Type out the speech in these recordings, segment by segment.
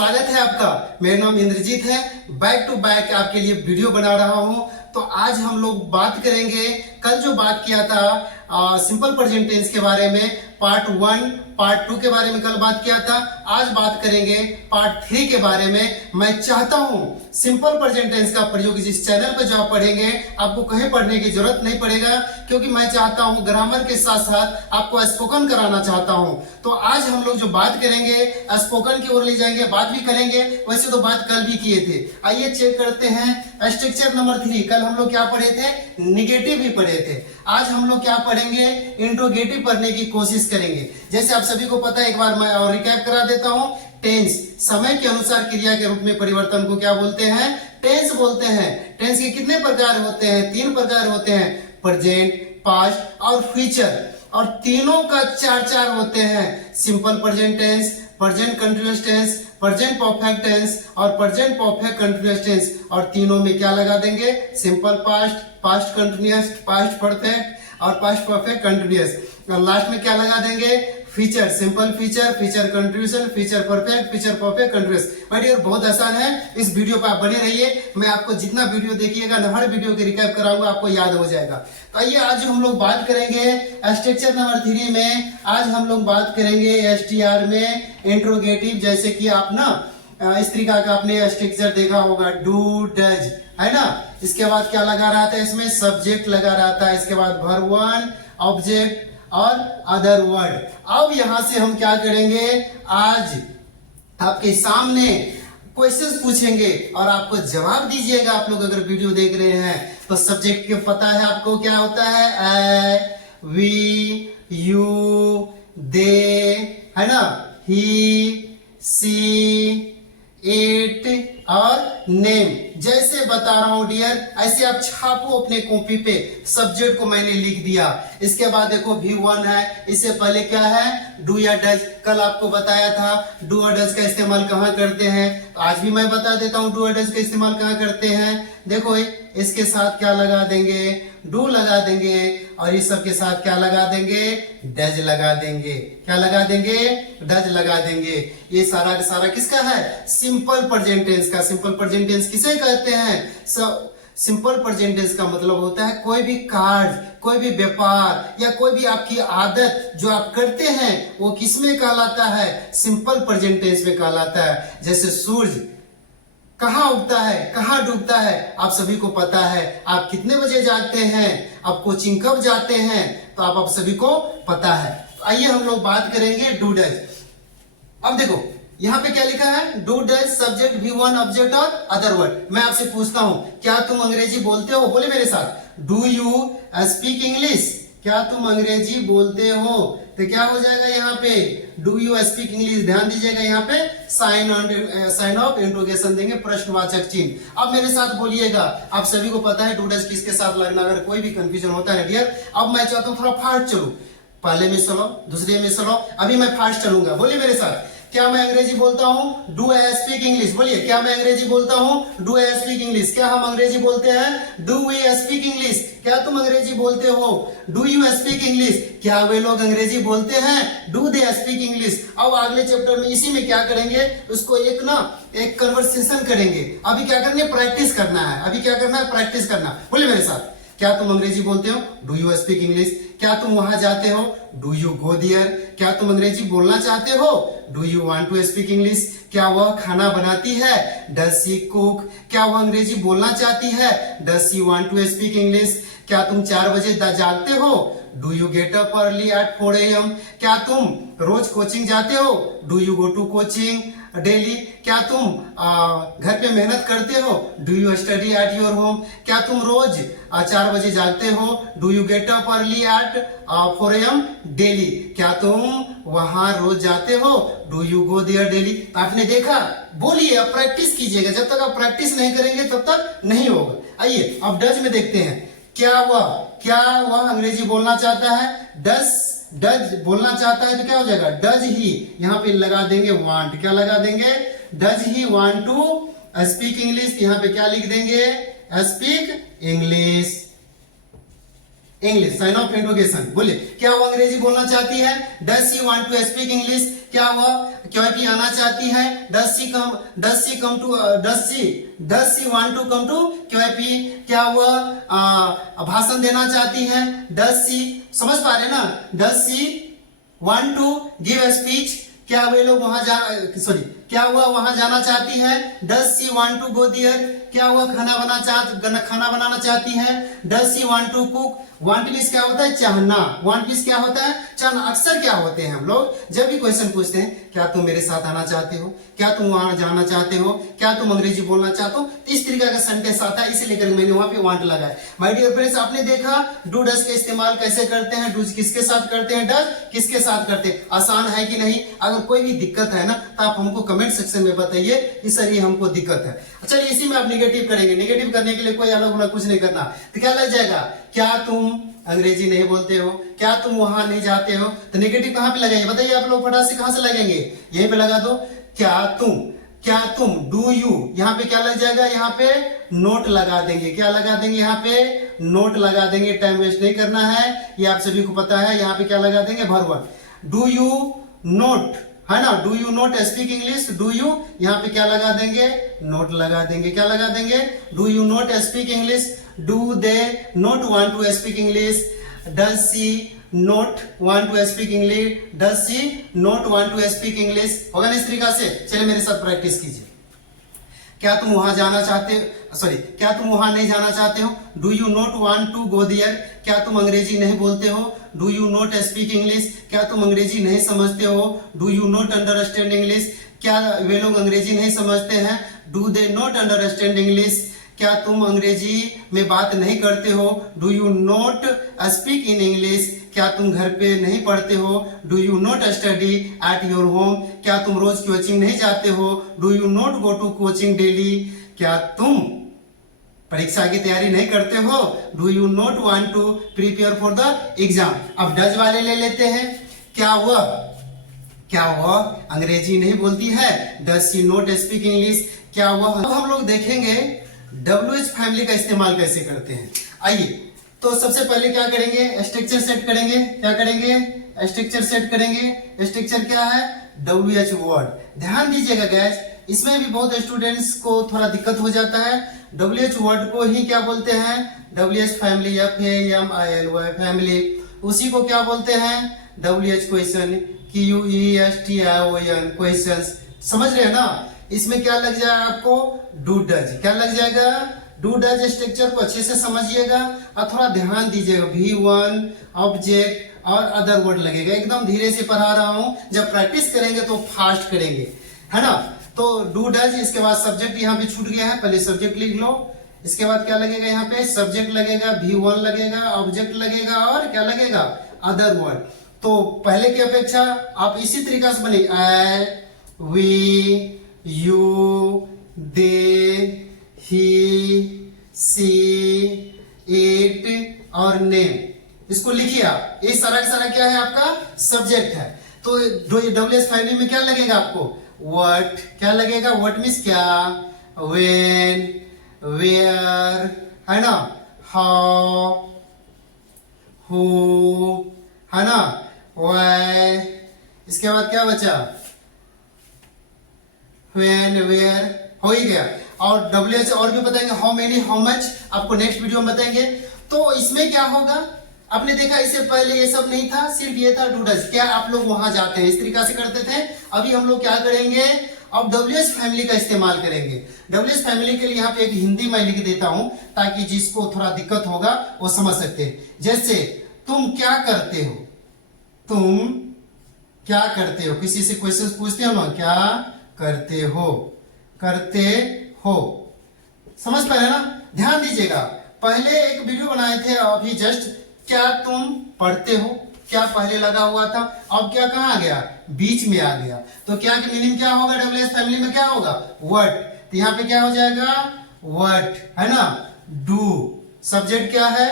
स्वागत है आपका। मेरा नाम इंद्रजीत है। बैक टू बैक आपके लिए वीडियो बना रहा हूं। तो आज हम लोग बात करेंगे, कल जो बात किया था सिंपल प्रेजेंट टेंस के बारे में, पार्ट 1 पार्ट 2 के बारे में कल बात किया था। आज बात करेंगे पार्ट 3 के बारे में। मैं चाहता हूं सिंपल प्रेजेंट टेंस का प्रयोग जिस चैनल पर जो आप पढ़ेंगे आपको कहीं पढ़ने की जरूरत नहीं पड़ेगा, क्योंकि मैं चाहता हूं ग्रामर के साथ साथ आपको स्पोकन कराना चाहता हूं। तो आज हम लोग जो बात करेंगे स्पोकन की ओर ले जाएंगे, बात भी करेंगे। वैसे तो बात कल भी किए थे। आइए चेक करते हैं स्ट्रक्चर नंबर 3। कल हम लोग क्या पढ़े थे? निगेटिव भी पढ़े थे। आज हम लोग क्या पढ़ेंगे? इंट्रोगेटिव पढ़ने की कोशिश करेंगे। जैसे आप सभी को पता है, एक बार मैं और रिकैप करा देता हूं। टेंस समय के अनुसार क्रिया के रूप में परिवर्तन को क्या बोलते हैं? टेंस बोलते हैं। टेंस के कितने प्रकार होते हैं? 3 प्रकार होते हैं, प्रेजेंट, पास्ट और फ्यूचर। और तीनों का 4 होते हैं, simple present tense, present continuous tense, present perfect tense और प्रेजेंट परफेक्ट कंटीन्यूअस टेंस। और तीनों में क्या लगा देंगे? Simple past, past continuous, past perfect और पास्ट परफेक्ट कंटीन्यूअस। और लास्ट में क्या लगा देंगे? Future, simple future, future contribution, future perfect, future perfect contributes. My dear, बहुत आसान है। इस वीडियो पर आप बने रहिए। मैं आपको जितना वीडियो देखिएगा ना, हर वीडियो के रिकैप कराऊंगा, आपको याद हो जाएगा। तो आइए आज हम लोग बात करेंगे स्ट्रक्चर नंबर 3 में। आज हम लोग बात करेंगे एसटीआर में इंट्रोगेटिव। जैसे कि आप ना इस तरीका का आपने स्ट्रक्चर देखा होगा, डू, डज, है ना। इसके बाद क्या लगा रहा था? इसमें सब्जेक्ट लगा रहा था। इसके बाद वर्ब 1, ऑब्जेक्ट और अदर वर्ड। अब यहां से हम क्या करेंगे? आज आपके सामने क्वेश्चंस पूछेंगे और आपको जवाब दीजिएगा। आप लोग अगर वीडियो देख रहे हैं तो सब्जेक्ट के पता है आपको क्या होता है? ए, वी, यू, दे, है ना, ही, सी, इट और नेम। जैसे बता रहा हूं डियर, ऐसे आप छापो अपने कॉपी पे। सब्जेक्ट को मैंने लिख दिया। इसके बाद देखो V1 है। इससे पहले क्या है? डू या डज। कल आपको बताया था डू और डज का इस्तेमाल कहाँ करते हैं, तो आज भी मैं बता देता हूं डू और डज का इस्तेमाल कहाँ करते हैं। देखो इसके साथ क्या लगा देंगे? डू लगा देंगे। और इस सब के साथ क्या लगा देंगे? डज लगा देंगे। क्या लगा देंगे? डज लगा देंगे। ये सारा का सारा किसका है? सिंपल प्रेजेंट टेंस का। सिंपल प्रेजेंट टेंस किसे कहते हैं? सिंपल प्रेजेंट टेंस का मतलब होता है कोई भी कार्य, कोई भी व्यापार या कोई भी आपकी आदत जो आप करते हैं वो किसमें कहलाता है? सिंपल प्रेजेंट टेंस में कहलाता है। जैसे सूर्य कहाँ उगता है, कहाँ डूबता है, आप सभी को पता है। आप कितने बजे जागते हैं, आप कोचिंग कब जाते हैं, तो आप सभी को पता है। तो आइए हम लोग बात करेंगे डू डज। अब देखो यहाँ पे क्या लिखा है? Do does, subject, V1, object और अदर वर्ड। मैं आपसे पूछता हूं, क्या तुम अंग्रेजी बोलते हो? बोले मेरे साथ, डू यू स्पीक इंग्लिश? क्या तुम अंग्रेजी बोलते हो? तो क्या हो जाएगा यहाँ पे? Do you speak English. ध्यान दीजिएगा, यहाँ पे साइन ऑफ इंट्रोगेशन देंगे, प्रश्नवाचक चिन्ह। अब मेरे साथ बोलिएगा। आप सभी को पता है डू डज किसके साथ लगना, अगर कोई भी कंफ्यूजन होता है डियर। अब मैं चाहता हूँ थोड़ा फास्ट चलूं। पहले में चलो, दूसरे में चलो, अभी मैं फास्ट चलूंगा। बोलिए मेरे साथ, क्या मैं अंग्रेजी बोलता हूं? Do I speak English. बोलिए, क्या मैं अंग्रेजी बोलता हूं? Do I speak English. क्या हम अंग्रेजी बोलते हैं? Do we speak English. क्या तुम अंग्रेजी बोलते हो? Do you speak English. क्या वे लोग अंग्रेजी बोलते हैं? Do they speak English. अब अगले चैप्टर में इसी में क्या करेंगे? उसको एक कन्वर्सेशन करेंगे। अभी क्या करना है? प्रैक्टिस करना है। अभी क्या करना है? प्रैक्टिस करना। बोलिए मेरे साथ, क्या तुम अंग्रेजी बोलते हो? Do you speak English. क्या तुम वहां जाते हो? Do you go there. क्या तुम अंग्रेजी बोलना चाहते हो? Do you want to speak English. क्या वह खाना बनाती है? Does she cook. क्या वह अंग्रेजी बोलना चाहती है? Does she want to speak English. क्या तुम 4 बजे जागते हो? Do you get up early at 4 AM। क्या तुम रोज कोचिंग जाते हो? Do you go to coaching daily. क्या तुम घर पे मेहनत करते हो? Do you study at your home. क्या तुम रोज 4 बजे जागते हो? Do you get up early at 4 AM daily. क्या तुम वहां रोज जाते हो? Do you go there daily. आपने देखा, बोलिए, आप प्रैक्टिस कीजिएगा। जब तक आप प्रैक्टिस नहीं करेंगे तब तक नहीं होगा। आइए अब डज में देखते हैं। क्या वह अंग्रेजी बोलना चाहता है? डज बोलना चाहता है तो क्या हो जाएगा? Does he. यहाँ पे लगा देंगे वांट। क्या लगा देंगे? Does he want to speak English. यहाँ पे क्या लिख देंगे? Speak English. English, sign of interrogation. बोलिए, क्या वो अंग्रेजी बोलना चाहती है? Does she want to speak English. क्या हुआ, QIP आना चाहती है, does she want to come to QIP, क्या हुआ, भाषण देना चाहती है, does she, समझ पा रहे ना, does she want to give a speech, क्या वे लोग वहां क्या हुआ वहां जाना चाहती है, does she want to go there, क्या हुआ खाना बनाना चाहती है, does she want to cook, want means क्या होता है चाहना, want मींस क्या होता है चाहना। अक्सर क्या होते हैं हम लोग जब भी क्वेश्चन पूछते हैं, क्या तुम मेरे साथ आना चाहते हो, क्या तुम वहां जाना चाहते हो, क्या तुम अंग्रेजी बोलना चाहते हो, इस तरीके का सेंटेंस आता है, इसीलिए मैंने वहां पे want लगाया। माय डियर फ्रेंड्स, आपने देखा डू डज का इस्तेमाल कैसे करते हैं, डू किसके साथ करते हैं, डज किसके साथ करते हैं, आसान है कि नहीं। अगर कोई भी दिक्कत है ना तो आप हमको कमेंट सेक्शन में बताइए कि सर ये हमको दिक्कत है। अच्छा इसी में आप निगेटिव करेंगे, निगेटिव करने के लिए कोई अलग अलग कुछ नहीं करना, तो क्या लग जाएगा, क्या तुम अंग्रेजी नहीं बोलते हो, क्या तुम वहां नहीं जाते हो, तो नेगेटिव कहां पे लगाएंगे बताइए आप लोग, फटाक से कहां से लगेंगे, यहीं पे लगा दो, क्या तुम डू यू, यहाँ पे क्या लग जाएगा, यहाँ पे नोट लगा देंगे, क्या लगा देंगे, यहाँ पे नोट लगा देंगे, टाइम वेस्ट नहीं करना है, ये आप सभी को पता है। यहाँ पे क्या लगा देंगे, वर्ब, डू यू नोट, है ना, do you not speak English, do you यहाँ पे क्या लगा देंगे, नोट लगा देंगे, क्या लगा देंगे, do you not speak English, do they not want to speak English, does she not want to speak English, does she not want to speak English, होगा ना इस तरीका से। चलिए मेरे साथ प्रैक्टिस कीजिए। क्या तुम वहां जाना चाहते हो, क्या तुम वहां नहीं जाना चाहते हो, do you not want to go there, क्या तुम अंग्रेजी नहीं बोलते हो, do you not speak English, क्या तुम अंग्रेजी नहीं समझते हो, do you not understand English, क्या वे लोग अंग्रेजी नहीं समझते हैं, do they not understand English, क्या तुम अंग्रेजी में बात नहीं करते हो, do you not speak in English, क्या तुम घर पे नहीं पढ़ते हो, do you not study at your home, क्या तुम रोज कोचिंग नहीं जाते हो, do you not go to coaching daily, क्या तुम परीक्षा की तैयारी नहीं करते हो, do you not want to prepare for the exam. अब डज वाले ले लेते हैं, क्या हुआ अंग्रेजी नहीं बोलती है, does she not speak English, क्या हुआ। अब हम लोग देखेंगे WH फैमिली का इस्तेमाल कैसे करते हैं। आइए तो सबसे पहले क्या करेंगे, स्ट्रक्चर सेट करेंगे, क्या करेंगे, स्ट्रक्चर सेट करेंगे। स्ट्रक्चर क्या है, WH वर्ड। ध्यान दीजिएगा गैस, इसमें भी बहुत स्टूडेंट्स को थोड़ा दिक्कत हो जाता है। WH वर्ड को ही क्या बोलते हैं, WH फैमिली, FAMILY फैमिली, उसी को क्या बोलते हैं, WH क्वेश्चन, QUESTION क्वेश्चंस। समझ रहे हैं ना, इसमें क्या लग जाएगा आपको, डू डज, क्या लग जाएगा, डू डज। स्ट्रक्चर को अच्छे से समझिएगा और थोड़ा ध्यान दीजिएगा, V1 ऑब्जेक्ट और अदर वर्ड लगेगा। एकदम धीरे से पढ़ा रहा हूं, जब प्रैक्टिस करेंगे तो फास्ट करेंगे, है ना। तो डू डज, इसके बाद सब्जेक्ट यहाँ पे छूट गया है, पहले सब्जेक्ट लिख लो, इसके बाद क्या लगेगा, यहाँ पे सब्जेक्ट लगेगा, V1 लगेगा, ऑब्जेक्ट लगेगा और क्या लगेगा, अदर वर्ड। तो पहले की अपेक्षा आप इसी तरीके से बने, I, we, you, they, he, she, it और नेम, इसको लिखिए आप। ये सारा क्या है, आपका सब्जेक्ट है। तो WH फैमिली में क्या लगेगा आपको, व्हाट, क्या लगेगा, व्हाट मीन्स क्या, व्हेन, वेयर, है ना, हाउ, हु, है ना, व्हाई, इसके बाद क्या बचा, when, where, हो ही गया। और WH और भी बताएंगे, हाउ मेनी, हाउ मच, आपको नेक्स्ट वीडियो में बताएंगे। तो इसमें क्या होगा, आपने देखा इससे पहले ये सब नहीं था, सिर्फ ये था डू डज, क्या आप लोग वहां जाते हैं, इस तरीका से करते थे। अभी हम लोग क्या करेंगे, अब WH फैमिली का इस्तेमाल करेंगे। WH फैमिली के लिए यहाँ पे एक हिंदी मैं लिख देता हूं ताकि जिसको थोड़ा दिक्कत होगा वो समझ सकते हैं। जैसे तुम क्या करते हो, तुम क्या करते हो, किसी से क्वेश्चन पूछते हो ना, क्या करते हो, समझ पा रहे ना। ध्यान दीजिएगा, पहले एक वीडियो बनाए थे अभी जस्ट, क्या तुम पढ़ते हो, क्या पहले लगा हुआ था, अब क्या कहाँ आ गया, बीच में आ गया। तो क्या की मीनिंग क्या होगा, WH फैमिली में क्या होगा, व्हाट, तो यहाँ पे क्या हो जाएगा, व्हाट, है ना। डू, सब्जेक्ट क्या है,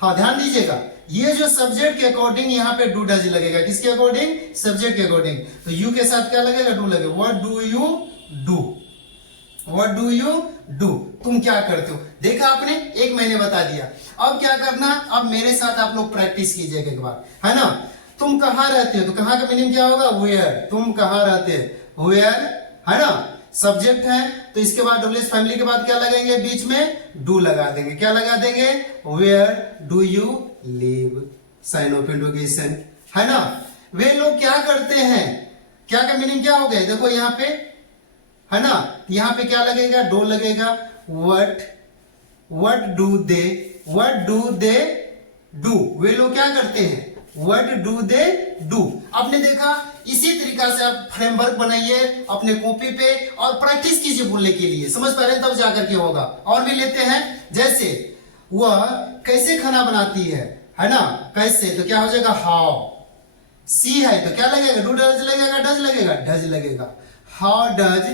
हाँ ध्यान दीजिएगा, ये जो सब्जेक्ट के अकॉर्डिंग यहाँ पे डू डज लगेगा, किसके अकॉर्डिंग, सब्जेक्ट के अकॉर्डिंग। तो यू के साथ क्या लगेगा, डू लगेगा, what do you do, what do you do, तुम क्या करते हो। देखा आपने, एक मैंने बता दिया। अब क्या करना, अब मेरे साथ आप लोग प्रैक्टिस कीजिएगा एक बार, है ना। तुम कहाँ रहते हो, तो कहाँ का मीनिंग क्या होगा, वेयर, तुम कहाँ रहते हो, वेयर, है ना, सब्जेक्ट है। तो इसके बाद डब्ल्यूएच फैमिली के बाद क्या लगाएंगे, बीच में डू लगा देंगे, क्या लगा देंगे, where do you live, sign of interrogation, है ना। वे लोग क्या करते हैं, क्या का मीनिंग क्या हो गया, देखो यहाँ पे, है ना, यहाँ पे क्या लगेगा, डू लगेगा, what do they, what do they do, वे लोग क्या करते हैं, वट डू दे डू। आपने देखा, इसी तरीका से आप फ्रेमवर्क बनाइए अपने कॉपी पे और प्रैक्टिस कीजिए बोलने के लिए, समझ पा रहे हैं, तब जाकर के होगा। और भी लेते हैं, जैसे वह कैसे खाना बनाती है ना, कैसे, तो क्या हो जाएगा, हाउ। सी है तो क्या लगेगा, डू डज लगेगा, डज लगेगा, डज लगेगा, हाउ डज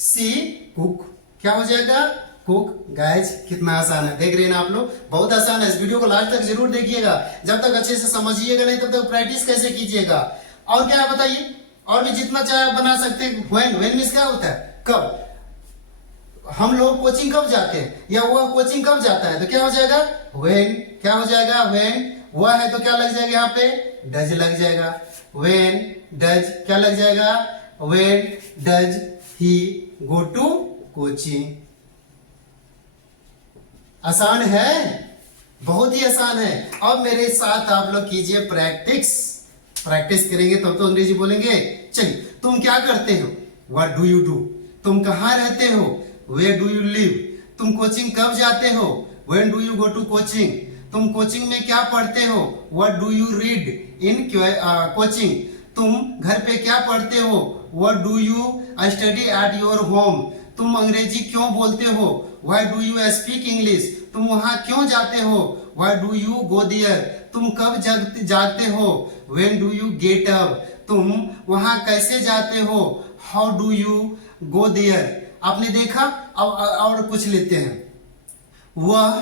सी कुक, क्या हो जाएगा, कुक। गाइज कितना आसान है, देख रहे हैं ना आप लोग, बहुत आसान है। इस वीडियो को लास्ट तक जरूर देखिएगा, जब तक अच्छे से समझिएगा नहीं तब तक प्रैक्टिस कैसे कीजिएगा। और क्या है बताइए, और भी जितना चाहे आप बना सकते हैं। व्हेन, व्हेन मींस क्या होता है, कब, हम लोग कोचिंग कब जाते हैं, या वह कोचिंग कब जाता है, तो क्या हो जाएगा, व्हेन, क्या हो जाएगा, व्हेन। वह है तो क्या लग जाएगा, यहाँ पे डज लग जाएगा, व्हेन डज, क्या लग जाएगा, when does he go to coaching. आसान है, बहुत ही आसान है। अब मेरे साथ आप लोग कीजिए प्रैक्टिस, प्रैक्टिस करेंगे तब तो अंग्रेजी बोलेंगे। चलिए, तुम क्या करते हो, व्हाट डू यू डू, तुम कहाँ रहते हो, वेयर डू यू लिव, तुम कोचिंग कब जाते हो, when do you go to coaching, तुम कोचिंग में क्या पढ़ते हो, what do you read in coaching, तुम घर पे क्या पढ़ते हो, what do you study at your home, तुम अंग्रेजी क्यों बोलते हो, why do you speak English, तुम वहां क्यों जाते हो, why do you go there, तुम कब जागते हो, when do you get up, तुम वहां कैसे जाते हो, how do you go there. आपने देखा। अब और कुछ लेते हैं, वह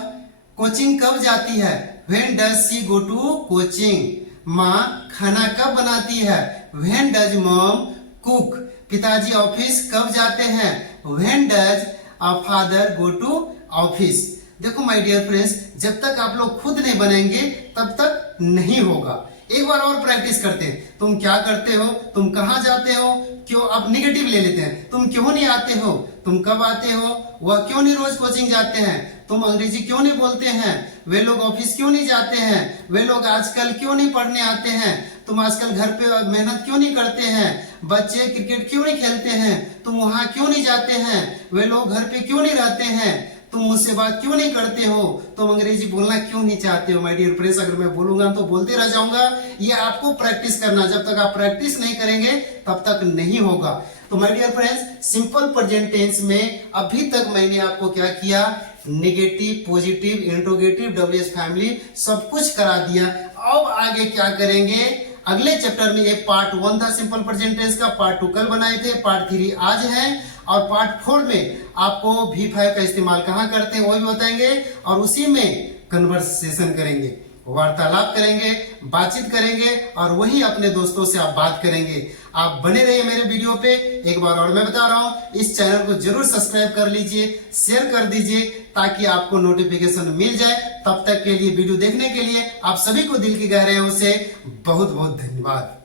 कोचिंग कब जाती है, when does she go to coaching, माँ खाना कब बनाती है, व्हेन डज मॉम कुक, पिताजी ऑफिस कब जाते हैं, when does father go to office. देखो माय डियर फ्रेंड्स, जब तक आप लोग खुद नहीं बनेंगे तब तक नहीं होगा। एक बार और प्रैक्टिस करते हैं, तुम क्या करते हो, तुम कहाँ जाते हो, क्यों, अब निगेटिव ले लेते हैं, तुम क्यों नहीं आते हो, तुम कब आते हो, वह क्यों नहीं रोज कोचिंग जाते हैं, तुम अंग्रेजी क्यों नहीं बोलते हैं, वे लोग ऑफिस क्यों नहीं जाते हैं, वे लोग आजकल क्यों नहीं पढ़ने आते हैं, तुम आजकल घर पे मेहनत क्यों नहीं करते हैं, बच्चे क्रिकेट क्यों नहीं खेलते हैं, तुम वहां क्यों नहीं जाते हैं, वे लोग घर पे क्यों नहीं रहते हैं, तुम मुझसे बात क्यों नहीं करते हो, तुम अंग्रेजी बोलना क्यों नहीं चाहते हो। माय डियर फ्रेंड्स, अगर मैं बोलूंगा तो बोलते रह जाऊंगा, ये आपको प्रैक्टिस करना, जब तक आप प्रैक्टिस नहीं करेंगे तब तक नहीं होगा। तो my dear friends, simple present tense में अभी तक मैंने आपको क्या किया, negative, positive, interrogative, WH family सब कुछ करा दिया। अब आगे क्या करेंगे, अगले चैप्टर में एक पार्ट 1 था सिंपल प्रेजेंट टेंस का, पार्ट 2 कल बनाए थे, पार्ट 3 आज है, और पार्ट 4 में आपको V5 का इस्तेमाल कहाँ करते हैं वो भी बताएंगे, और उसी में कन्वर्सेशन करेंगे, वार्तालाप करेंगे, बातचीत करेंगे, और वही अपने दोस्तों से आप बात करेंगे। आप बने रहिए मेरे वीडियो पे। एक बार और मैं बता रहा हूँ, इस चैनल को जरूर सब्सक्राइब कर लीजिए, शेयर कर दीजिए, ताकि आपको नोटिफिकेशन मिल जाए। तब तक के लिए, वीडियो देखने के लिए आप सभी को दिल की गहराइयों से बहुत बहुत धन्यवाद।